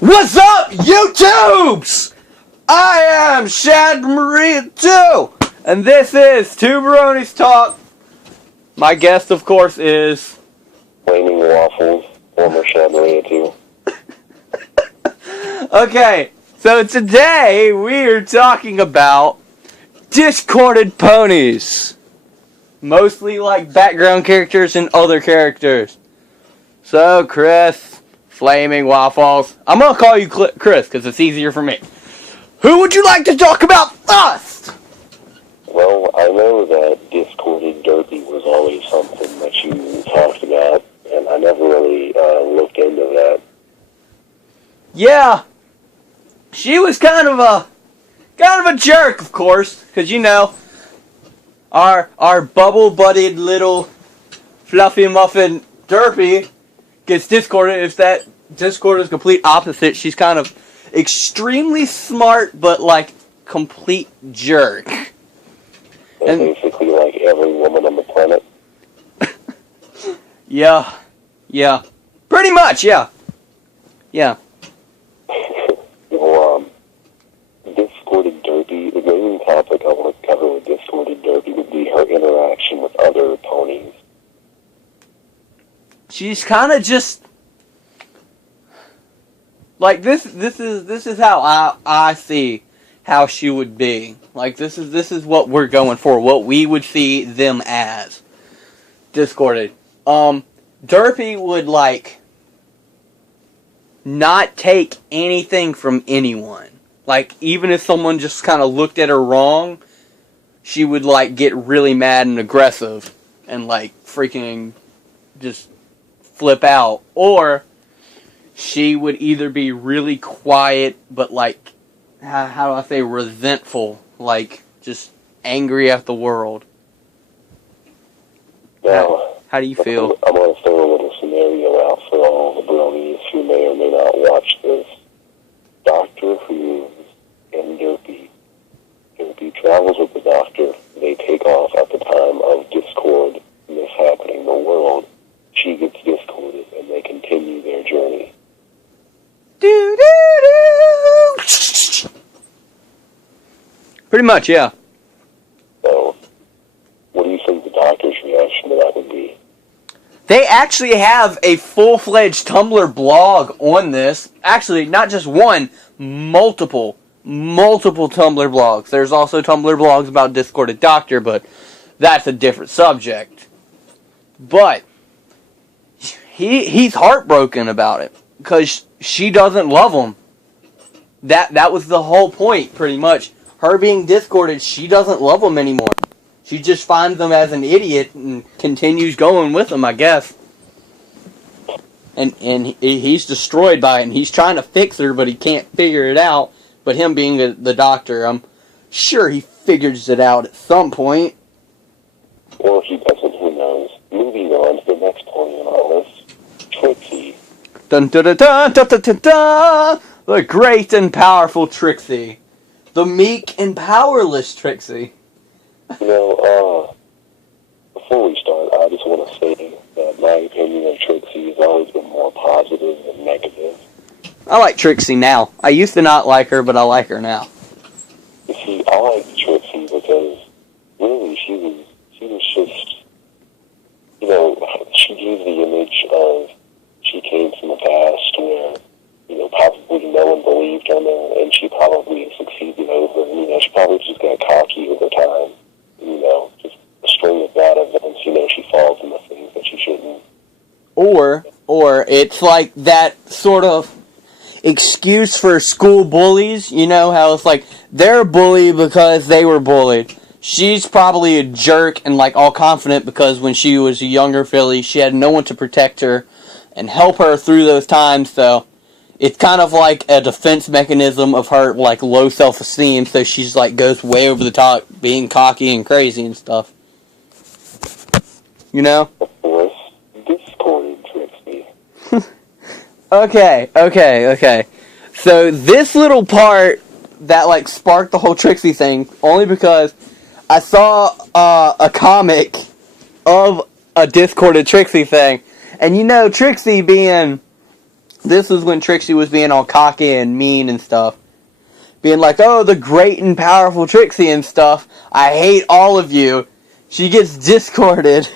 What's up, YouTubes? I am Shad Maria 2, and this is Two Bronies Talk. My guest, of course, is Flaming Waffles, former Shad Maria 2. Okay, so today we are talking about discorded ponies. Mostly like background characters and other characters. So, Chris, Flaming Waffles, I'm gonna call you Chris because it's easier for me. Who would you like to talk about first? Well, I know that discorded derpy was always something that you talked about, and I never really looked into that. Yeah, she was kind of a jerk, of course, because you know, our bubble-butted little fluffy muffin derpy gets discorded. If that discord is complete opposite, she's kind of extremely smart, but like complete jerk. And basically like every woman on the planet. Yeah, pretty much, yeah. Well, discorded derpy, the main topic I want to cover with discorded derpy would be her interaction with other ponies. She's kind of just like this is how I see how she would be. Like this is what we're going for, what we would see them as. Discorded. Derpy would like not take anything from anyone. Like even if someone just kind of looked at her wrong, she would like get really mad and aggressive and like freaking just flip out. Or she would either be really quiet but like how do I say, resentful, like just angry at the world. Now, how do you feel? I'm going to throw a little scenario out for all the bronies who may or may not watch this. Doctor Who and Derpy travels with the Doctor. They take off at the time of discord mishappening in the world. She gets discorded, and they continue their journey. Pretty much, yeah. So, what do you think the Doctor's reaction to that would be? They actually have a full-fledged Tumblr blog on this. Actually, not just one, multiple Tumblr blogs. There's also Tumblr blogs about Discorded Doctor, but that's a different subject. But he's heartbroken about it because she doesn't love him. That was the whole point, pretty much. Her being discorded, she doesn't love him anymore. She just finds him as an idiot and continues going with him, I guess. And he's destroyed by it, and he's trying to fix her, but he can't figure it out. But him being the Doctor, I'm sure he figures it out at some point. Well, if he doesn't, who knows? Moving on to the next pony on our list, Trixie. Dun dun dun dun dun dun dun dun! The great and powerful Trixie. The meek and powerless Trixie. You know, before we start, I just want to say that my opinion of Trixie has always been more positive than negative. I like Trixie now. I used to not like her, but I like her now. You see, I like Trixie because really she was just, you know, she gave the image of she came from the past where, you know, probably no one believed her, and she probably succeeded over, you know, she probably just got cocky over time. You know, just a string of bad events, you know, she falls into things that she shouldn't. Or it's like that sort of excuse for school bullies, you know, how it's like, they're a bully because they were bullied. She's probably a jerk and like all confident because when she was a younger filly, she had no one to protect her and help her through those times, so it's kind of like a defense mechanism of her, like, low self-esteem, so she's, like, goes way over the top, being cocky and crazy and stuff. You know? Of course, discorded Trixie. Okay. So, this little part that, like, sparked the whole Trixie thing, only because I saw a comic of a discorded Trixie thing, and you know, Trixie being This was when Trixie was being all cocky and mean and stuff. Being like, oh, the great and powerful Trixie and stuff. I hate all of you. She gets discorded.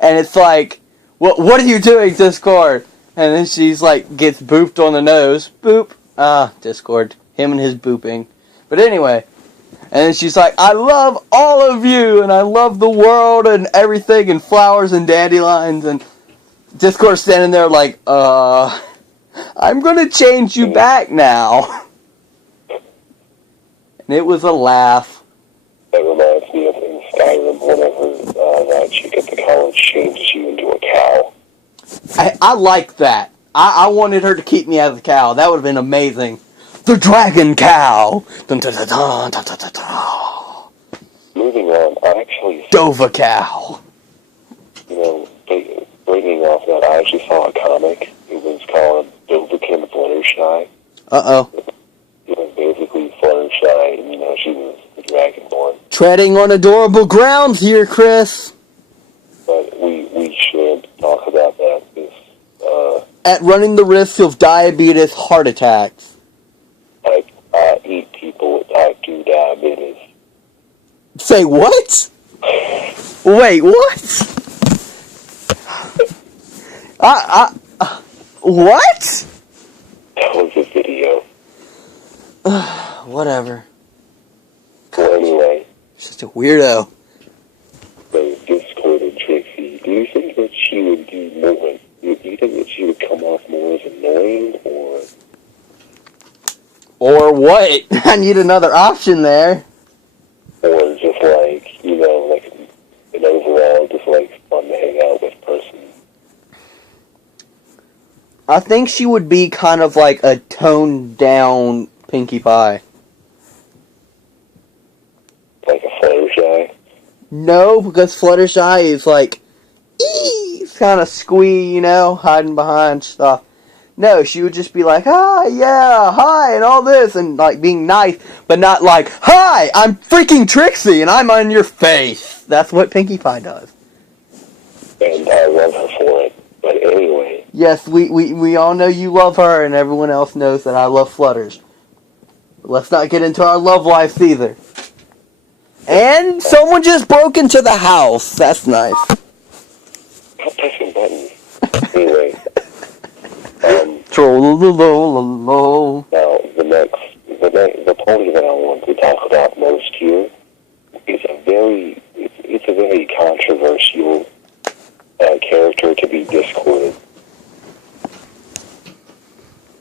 And it's like, what are you doing, Discord? And then she's like, gets booped on the nose. Boop. Discord. Him and his booping. But anyway. And then she's like, I love all of you. And I love the world and everything. And flowers and dandelions. And Discord standing there like, I'm gonna change you back now. And it was a laugh. That reminds me of in Skyrim whenever that chick at the college changes you into a cow. I like that. I wanted her to keep me as a cow. That would have been amazing. The dragon cow. Dun, dun, dun, dun, dun, dun, dun, dun. Moving on, I actually... Dova cow. You know, breaking off that, I actually saw a comic. It was called Dovahkiin Fluttershy. Uh-oh. It was basically Fluttershy, and, you know, she was the Dragonborn. Treading on adorable ground here, Chris. But we should talk about that. At running the risk of diabetes heart attacks. I eat people with type 2 diabetes. Say what? Wait, what? What? That was a video. Whatever. Well, anyway. Such a weirdo. The discorded Trixie, do you think that she would be more... Do you think that she would come off more as annoying, or... Or what? I need another option there. Or just like, you know, like an overall, just like fun to hang out with person? I think she would be kind of like a toned down Pinkie Pie. Like a Fluttershy? No, because Fluttershy is like, he's kind of squee, you know, hiding behind stuff. No, she would just be like, hi, yeah, hi, and all this, and like being nice, but not like, hi, I'm freaking Trixie, and I'm on your face. That's what Pinkie Pie does. And I love her for it. But anyway. Yes, we all know you love her, and everyone else knows that I love Flutters. But let's not get into our love lives either. And someone just broke into the house. That's nice. Stop pressing buttons. Anyway. Troll-lo-lo-lo-lo. Now, the pony that I want to talk about most here is it's a very controversial character to be discorded.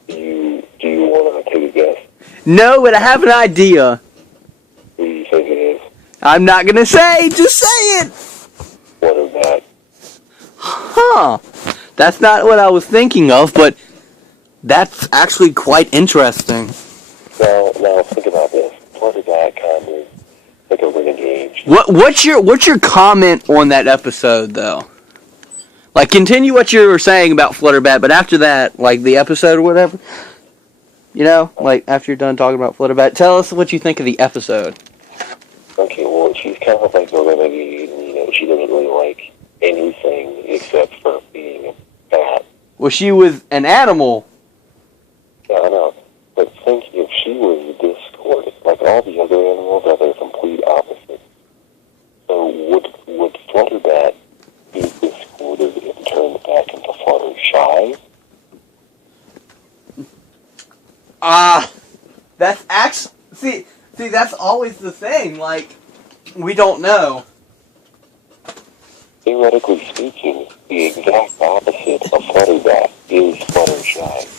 Do you want to take a guess? No, but I have an idea. Who do you think it is? I'm not gonna say. Just say it. What is that? Huh. That's not what I was thinking of, but that's actually quite interesting. Now think about this. Flutterbat kind of like a renegade. What's your comment on that episode, though? Like, continue what you were saying about Flutterbat, but after that, like, the episode or whatever, you know, like, after you're done talking about Flutterbat, tell us what you think of the episode. Okay, well, she's kind of like a renegade, and, you know, she doesn't really like anything except for being a bat. Well, she was an animal. Yeah, I know. But think if she was discorded, like all the other animals are the complete opposite. So would Flutterbat be discorded and turned back into Fluttershy? That's actually... See, that's always the thing. Like, we don't know. Theoretically speaking, the exact opposite of Flutterbat is Fluttershy.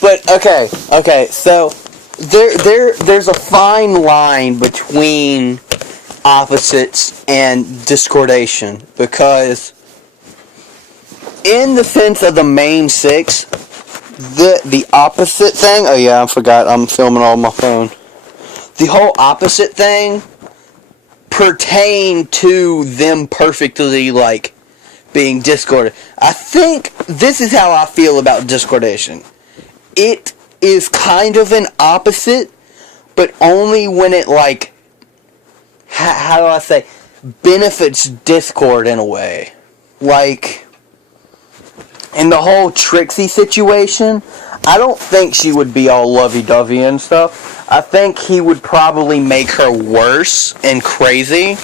But, okay, so there's a fine line between opposites and discordation, because in the sense of the main six, the opposite thing, oh yeah, I forgot, I'm filming on my phone. The whole opposite thing pertained to them perfectly, like, being discorded. I think this is how I feel about discordation. It is kind of an opposite, but only when it, like, how do I say, benefits Discord in a way. Like, in the whole Trixie situation, I don't think she would be all lovey-dovey and stuff. I think he would probably make her worse and crazy.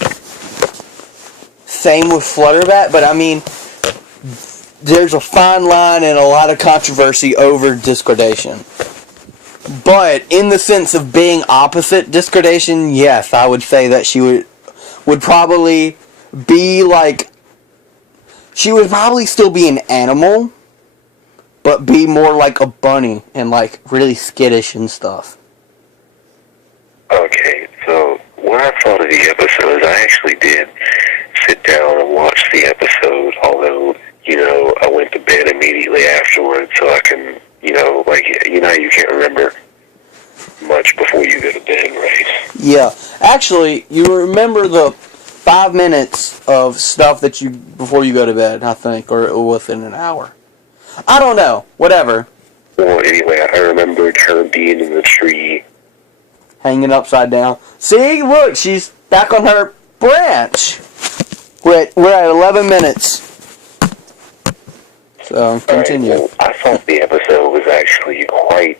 Same with Flutterbat, but I mean, there's a fine line and a lot of controversy over discordation. But in the sense of being opposite discordation, yes, I would say that she would probably be like, she would probably still be an animal, but be more like a bunny and like really skittish and stuff. Okay, so when I thought of the episode, I actually did sit down and watch the episode, although, I went to bed immediately afterwards so I can, you can't remember much before you go to bed, right? Yeah. Actually, you remember the 5 minutes of stuff that before you go to bed, I think, or within an hour. I don't know. Whatever. Well, anyway, I remembered her being in the tree. Hanging upside down. See? Look, she's back on her branch. We're at 11 minutes. So, continue. All right, well, I thought the episode was actually quite,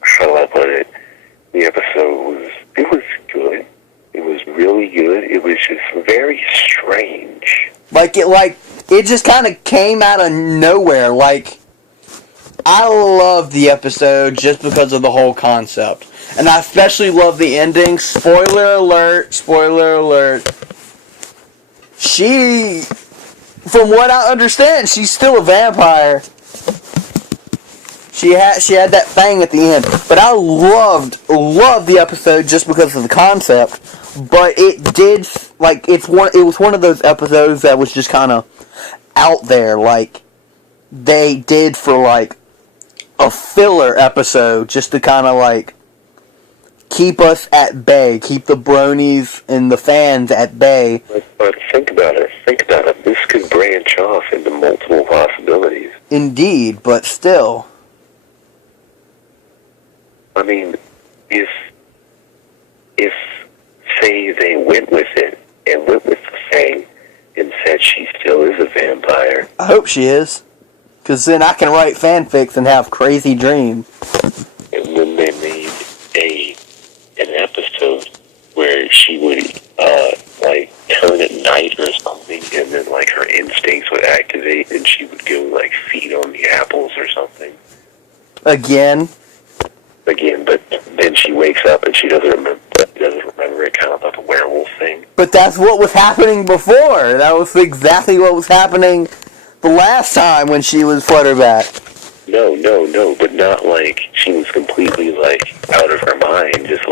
how do I put it? The episode was good. It was really good. It was just very strange. It just kind of came out of nowhere. I love the episode just because of the whole concept. And I especially love the ending. Spoiler alert, spoiler alert. From what I understand, she's still a vampire. She had that thing at the end. But I loved the episode just because of the concept. But it did, it was one of those episodes that was just kind of out there. They did for, a filler episode just to kind of, keep us at bay. Keep the bronies and the fans at bay. But think about it. This could branch off into multiple possibilities. Indeed, but still. I mean, if say they went with it and went with the thing and said she still is a vampire. I hope she is. Because then I can write fanfics and have crazy dreams. And then they made an episode where she would, turn at night or something, and then, her instincts would activate, and she would go, feed on the apples or something. Again, but then she wakes up and she doesn't remember it, kind of like a werewolf thing. but that's what was happening before. That was exactly what was happening the last time when she was Flutterbat. No, but not she was completely out of her mind, just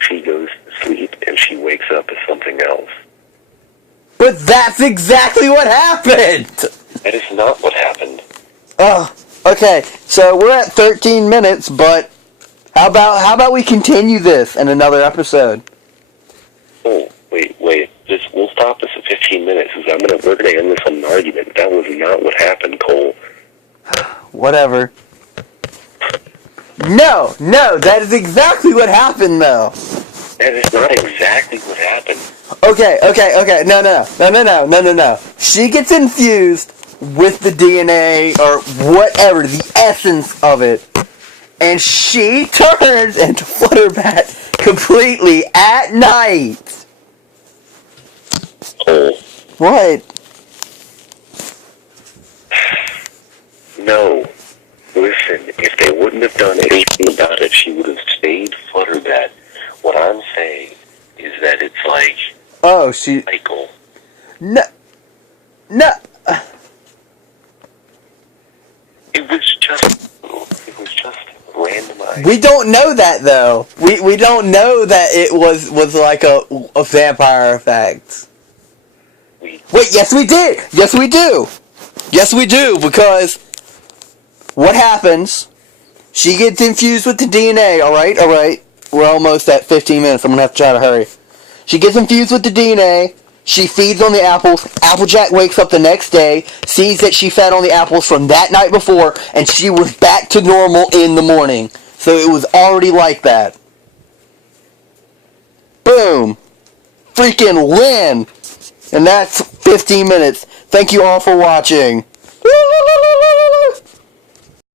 she goes to sleep and she wakes up as something else. But that's exactly what happened! That is not what happened. Okay, so we're at 13 minutes, but how about we continue this in another episode? Oh, wait. We'll stop this at 15 minutes, because we're gonna end this on an argument. That was not what happened, Cole. Whatever. No, that is exactly what happened, though. That is not exactly what happened. Okay, no. She gets infused with the DNA, or whatever, the essence of it, and she turns into Flutterbat completely at night. Oh. What? No. Listen, if they wouldn't have done anything about it, she would have stayed Flutterbat. What I'm saying is that it's Michael. No. It was just randomized. We don't know that, though. We don't know that it was like a vampire effect. Wait, yes we did! Yes we do, because what happens, she gets infused with the DNA, alright? We're almost at 15 minutes, I'm gonna have to try to hurry. She gets infused with the DNA, she feeds on the apples, Applejack wakes up the next day, sees that she fed on the apples from that night before, and she was back to normal in the morning. So it was already like that. Boom! Freaking win! And that's 15 minutes. Thank you all for watching.